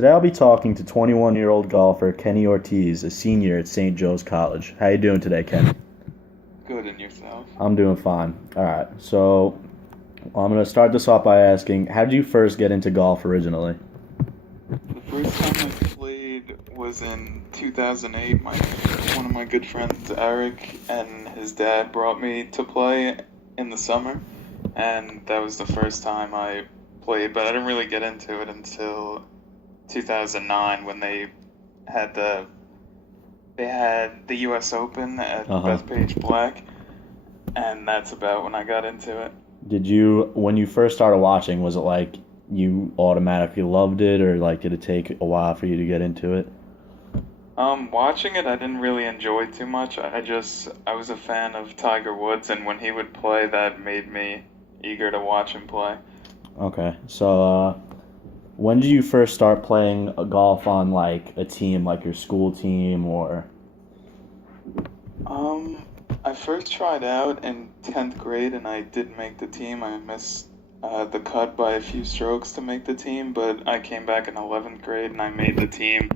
Today I'll be talking to 21-year-old golfer Kenny Ortiz, a senior at St. Joe's College. How you doing today, Kenny? Good, and yourself? I'm doing fine. All right, so I'm going to start this off by asking, how did you first get into golf originally? The first time I played was in 2008. One of my good friends, Eric, and his dad brought me to play in the summer, and that was the first time I played, but I didn't really get into it until 2009 when had the they had the U.S. Open at Bethpage Black, and that's about when I got into it. When you first started watching, was it like you automatically loved it, or like did it take a while for you to get into it? Watching it, I didn't really enjoy too much. I was a fan of Tiger Woods, and when he would play, that made me eager to watch him play. Okay, so when did you first start playing golf on like a team, like your school team, or? I first tried out in 10th grade, and I didn't make the team. I missed the cut by a few strokes to make the team, but I came back in 11th grade, and I made the team,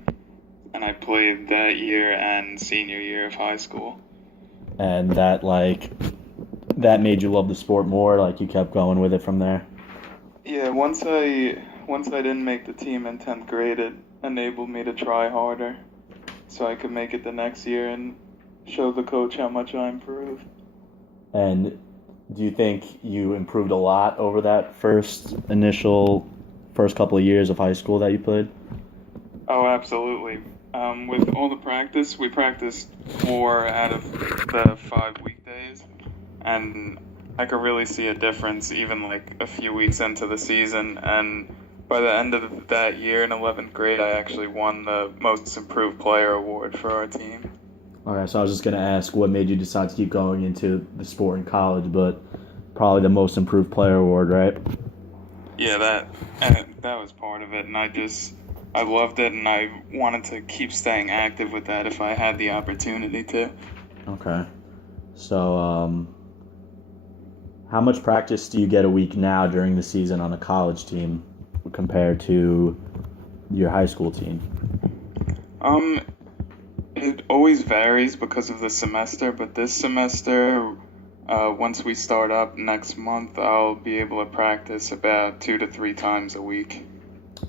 and I played that year and senior year of high school. And that made you love the sport more, like you kept going with it from there? Yeah, once I didn't make the team in 10th grade, it enabled me to try harder so I could make it the next year and show the coach how much I improved. And do you think you improved a lot over that first couple of years of high school that you played? Oh, absolutely. With all the practice, we practiced 4 out of the 5 weekdays, and I could really see a difference even like a few weeks into the season. And by the end of that year in 11th grade, I actually won the Most Improved Player award for our team. Okay, so I was just going to ask what made you decide to keep going into the sport in college, but probably the Most Improved Player award, right? Yeah, that was part of it, and I loved it, and I wanted to keep staying active with that if I had the opportunity to. Okay. So, how much practice do you get a week now during the season on a college team compared to your high school team? It always varies because of the semester, but this semester, once we start up next month, I'll be able to practice about 2 to 3 times a week.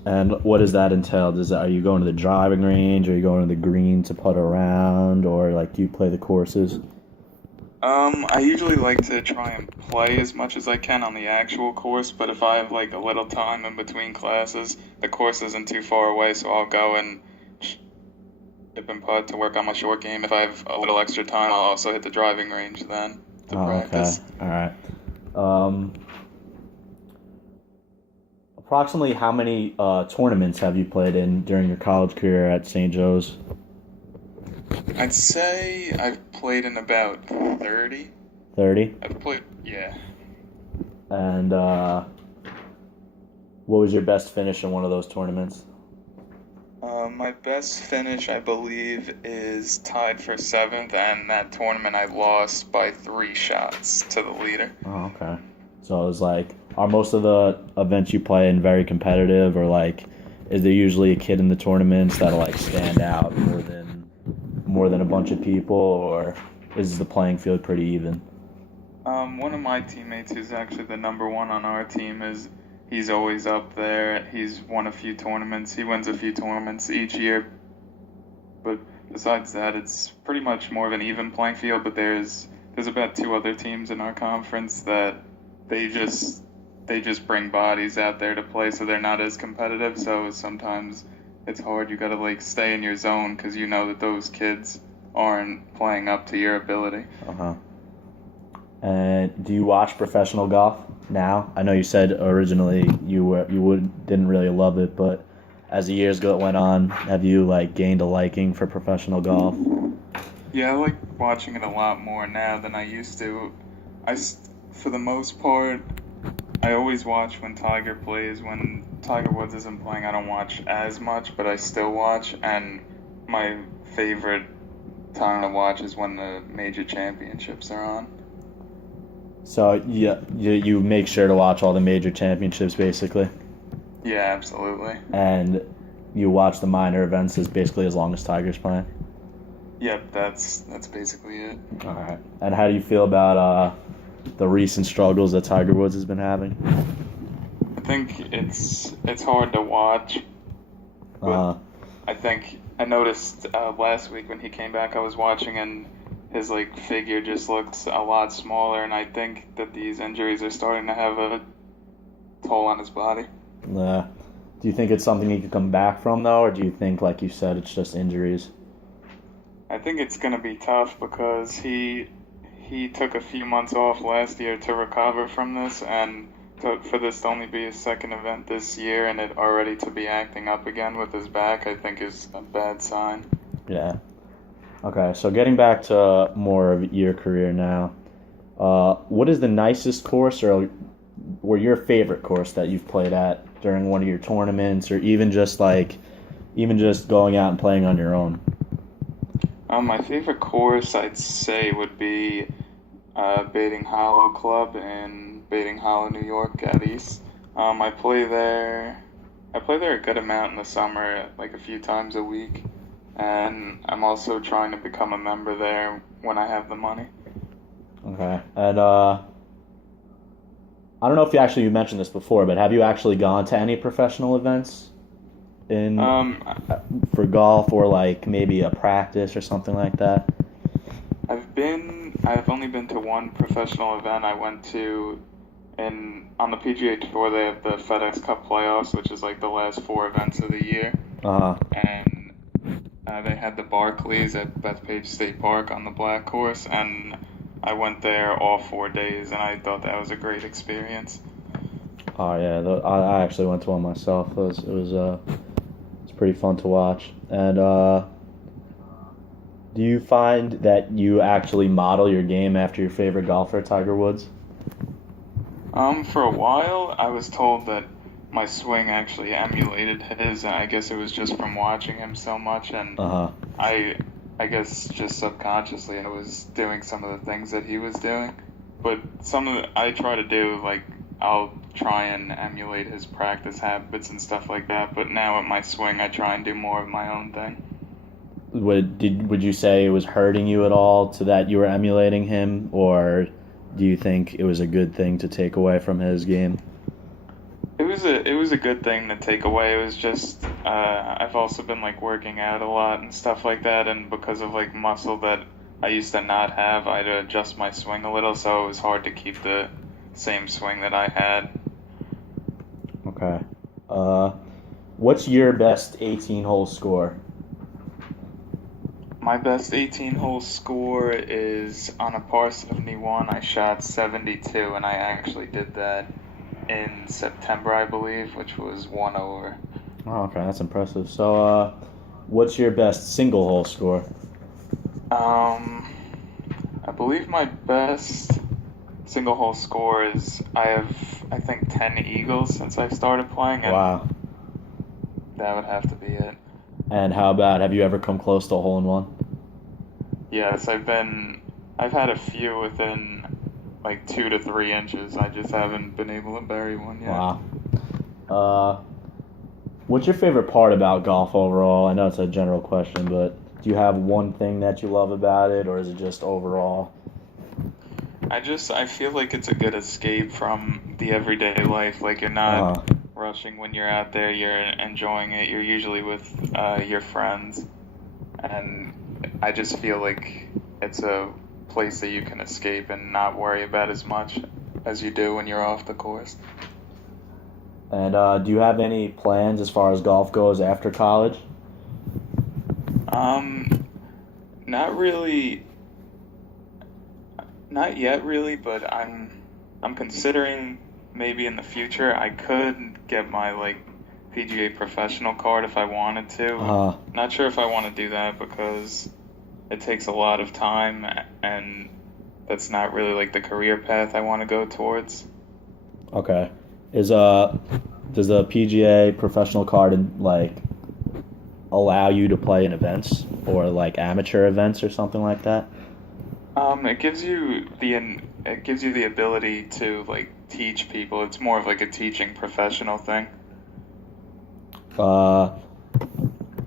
And what does that entail? Are you going to the driving range? Are you going to the green to putt around, or like do you play the courses? I usually like to try and play as much as I can on the actual course, but if I have like a little time in between classes, the course isn't too far away, so I'll go and chip and putt to work on my short game. If I have a little extra time, I'll also hit the driving range then to practice. Okay. All right. Approximately how many tournaments have you played in during your college career at St. Joe's? I'd say I've played in about 30. 30? Yeah. And what was your best finish in one of those tournaments? My best finish, I believe, is tied for 7th, and that tournament I lost by 3 shots to the leader. Oh, okay. So it was like, are most of the events you play in very competitive, or like, is there usually a kid in the tournaments that'll like stand out more than a bunch of people, or is the playing field pretty even? One of my teammates, who's actually the number 1 on our team, he's always up there. He's won a few tournaments. He wins a few tournaments each year. But besides that, it's pretty much more of an even playing field. But there's about 2 other teams in our conference that they just bring bodies out there to play, so they're not as competitive. So sometimes it's hard. You gotta like stay in your zone because you know that those kids aren't playing up to your ability. And do you watch professional golf now? I know you said originally didn't really love it, but as the years went on, have you like gained a liking for professional golf? Yeah, I like watching it a lot more now than I used to. For the most part, I always watch when Tiger plays. When Tiger Woods isn't playing, I don't watch as much, but I still watch. And my favorite time to watch is when the major championships are on. So yeah, you make sure to watch all the major championships, basically. Yeah, absolutely. And you watch the minor events as basically as long as Tiger's playing. Yep, that's basically it. All right. And how do you feel about the recent struggles that Tiger Woods has been having? I think it's hard to watch, but I think I noticed last week when he came back, I was watching and his like figure just looks a lot smaller, and I think that these injuries are starting to have a toll on his body. Do you think it's something he could come back from though, or do you think, like you said, it's just injuries? I think it's going to be tough because he took a few months off last year to recover from this, and for this to only be his second event this year and it already to be acting up again with his back, I think is a bad sign. Yeah. Okay, so getting back to more of your career now, what is the nicest course or your favorite course that you've played at during one of your tournaments, or even just going out and playing on your own? My favorite course, I'd say, would be Baiting Hollow Club in Baiting Hollow, New York, at East. I play there a good amount in the summer, like a few times a week, and I'm also trying to become a member there when I have the money. Okay, and I don't know if you mentioned this before, but have you actually gone to any professional events for golf, or like maybe a practice or something like that? I've only been to one professional event. I went to on the PGA Tour. They have the FedEx Cup playoffs, which is like the last 4 events of the year. And they had the Barclays at Bethpage State Park on the black course, and I went there all 4 days, and I thought that was a great experience. Oh yeah, I actually went to one myself. It's pretty fun to watch. And do you find that you actually model your game after your favorite golfer, Tiger Woods? For a while, I was told that my swing actually emulated his, and I guess it was just from watching him so much, and I guess just subconsciously I was doing some of the things that he was doing. But I try to do, like, I'll try and emulate his practice habits and stuff like that, but now at my swing I try and do more of my own thing. Would you say it was hurting you at all to that you were emulating him, or do you think it was a good thing to take away from his game? It was a good thing to take away. It was just I've also been like working out a lot and stuff like that, and because of like muscle that I used to not have, I had to adjust my swing a little, so it was hard to keep the same swing that I had. Okay. What's your best 18-hole score? My best 18-hole score is on a par 71. I shot 72, and I actually did that in September, I believe, which was 1 over. Oh, okay, that's impressive. So, what's your best single-hole score? I believe my best single-hole score is I think 10 eagles since I started playing. And wow. That would have to be it. And how about, have you ever come close to a hole-in-one? Yes, I've had a few within like 2 to 3 inches. I just haven't been able to bury one yet. Wow. What's your favorite part about golf overall? I know it's a general question, but do you have one thing that you love about it, or is it just overall? I feel like it's a good escape from the everyday life. Like, you're not rushing when you're out there. You're enjoying it. You're usually with your friends, and I just feel like it's a place that you can escape and not worry about as much as you do when you're off the course. And do you have any plans as far as golf goes after college? Not really. Not yet, really, but I'm considering maybe in the future I could get my like PGA professional card if I wanted to. Not sure if I want to do that because it takes a lot of time, and that's not really like the career path I want to go towards. Okay. Does the PGA professional card like allow you to play in events or like amateur events or something like that? It gives you the ability to like teach people. It's more of like a teaching professional thing.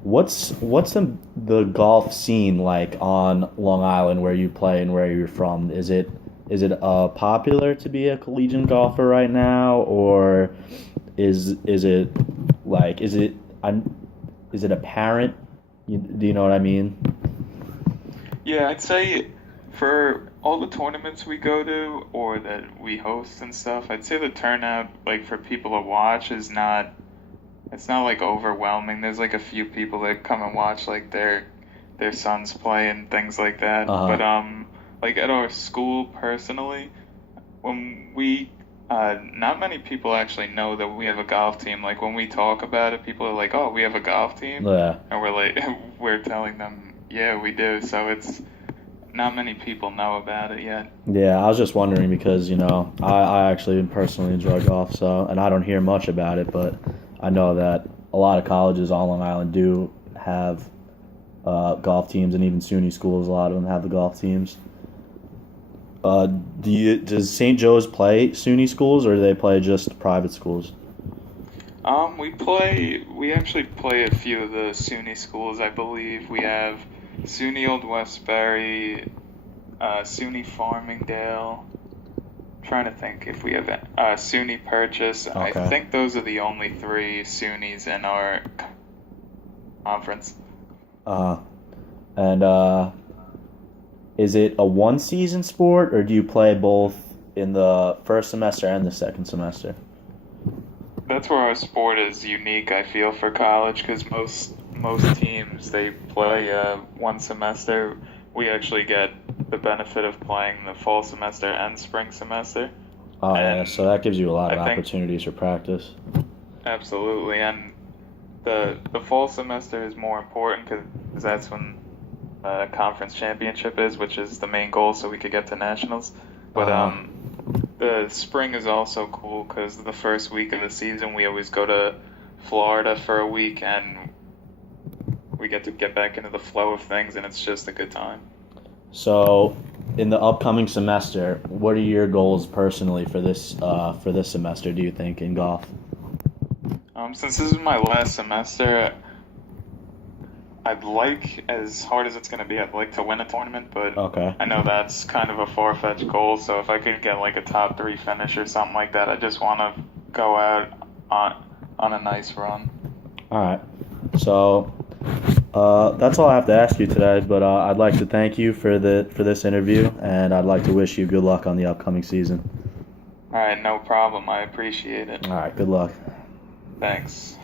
what's the golf scene like on Long Island where you play and where you're from? Is it popular to be a collegiate golfer right now, or is it like is it apparent? Do you know what I mean? Yeah, I'd say for all the tournaments we go to or that we host and stuff, I'd say the turnout like for people to watch is not it's not like overwhelming. There's like a few people that come and watch like their sons play and things like that. Uh But huh. like at our school personally, when we not many people actually know that we have a golf team. Like when we talk about it, people are like, "Oh, we have a golf team," Yeah. and we're like, we're telling them, "Yeah, we do." So it's not many people know about it yet. Yeah, I was just wondering because, I actually personally enjoy golf, so, and I don't hear much about it, but I know that a lot of colleges on Long Island do have golf teams, and even SUNY schools, a lot of them have the golf teams. Does St. Joe's play SUNY schools, or do they play just private schools? We actually play a few of the SUNY schools, I believe. We have SUNY Old Westbury, SUNY Farmingdale. Trying to think if we have SUNY Purchase. I Okay. think those are the only three SUNYs in our conference. Uh, and is it a one season sport, or do you play both in the first semester and the second semester? That's where our sport is unique, I feel, for college, because most teams they play one semester. We actually get the benefit of playing the fall semester and spring semester, Oh yeah, so and that gives you a lot of I think opportunities for practice. absolutely, and the fall semester is more important because that's when conference championship is, which is the main goal, so we could get to nationals. But Uh, the spring is also cool because the first week of the season we always go to Florida for a week and we get back into the flow of things, and it's just a good time. so in the upcoming semester, what are your goals personally for this semester? Do you think in golf? Since this is my last semester, I'd like, as hard as it's going to be, I'd like to win a tournament, but Okay. I know that's kind of a far-fetched goal, so if I could get like a top three finish or something like that, I just want to go out on a nice run. All right. So that's all I have to ask you today. But I'd like to thank you for this interview, and I'd like to wish you good luck on the upcoming season. All right, no problem. I appreciate it. All right. Good luck. Thanks.